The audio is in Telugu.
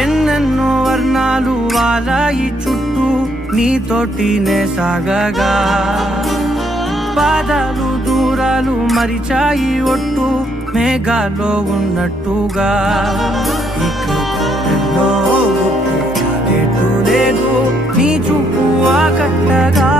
ఎన్నెన్నో వర్ణాలు వాలాయి చుట్టూ నీతోటినే సాగగా పాదాలు దూరాలు మరిచాయి ఒట్టు మేఘాలో ఉన్నట్టుగా ఇక లేదు నీ చూపు ఆకట్టగా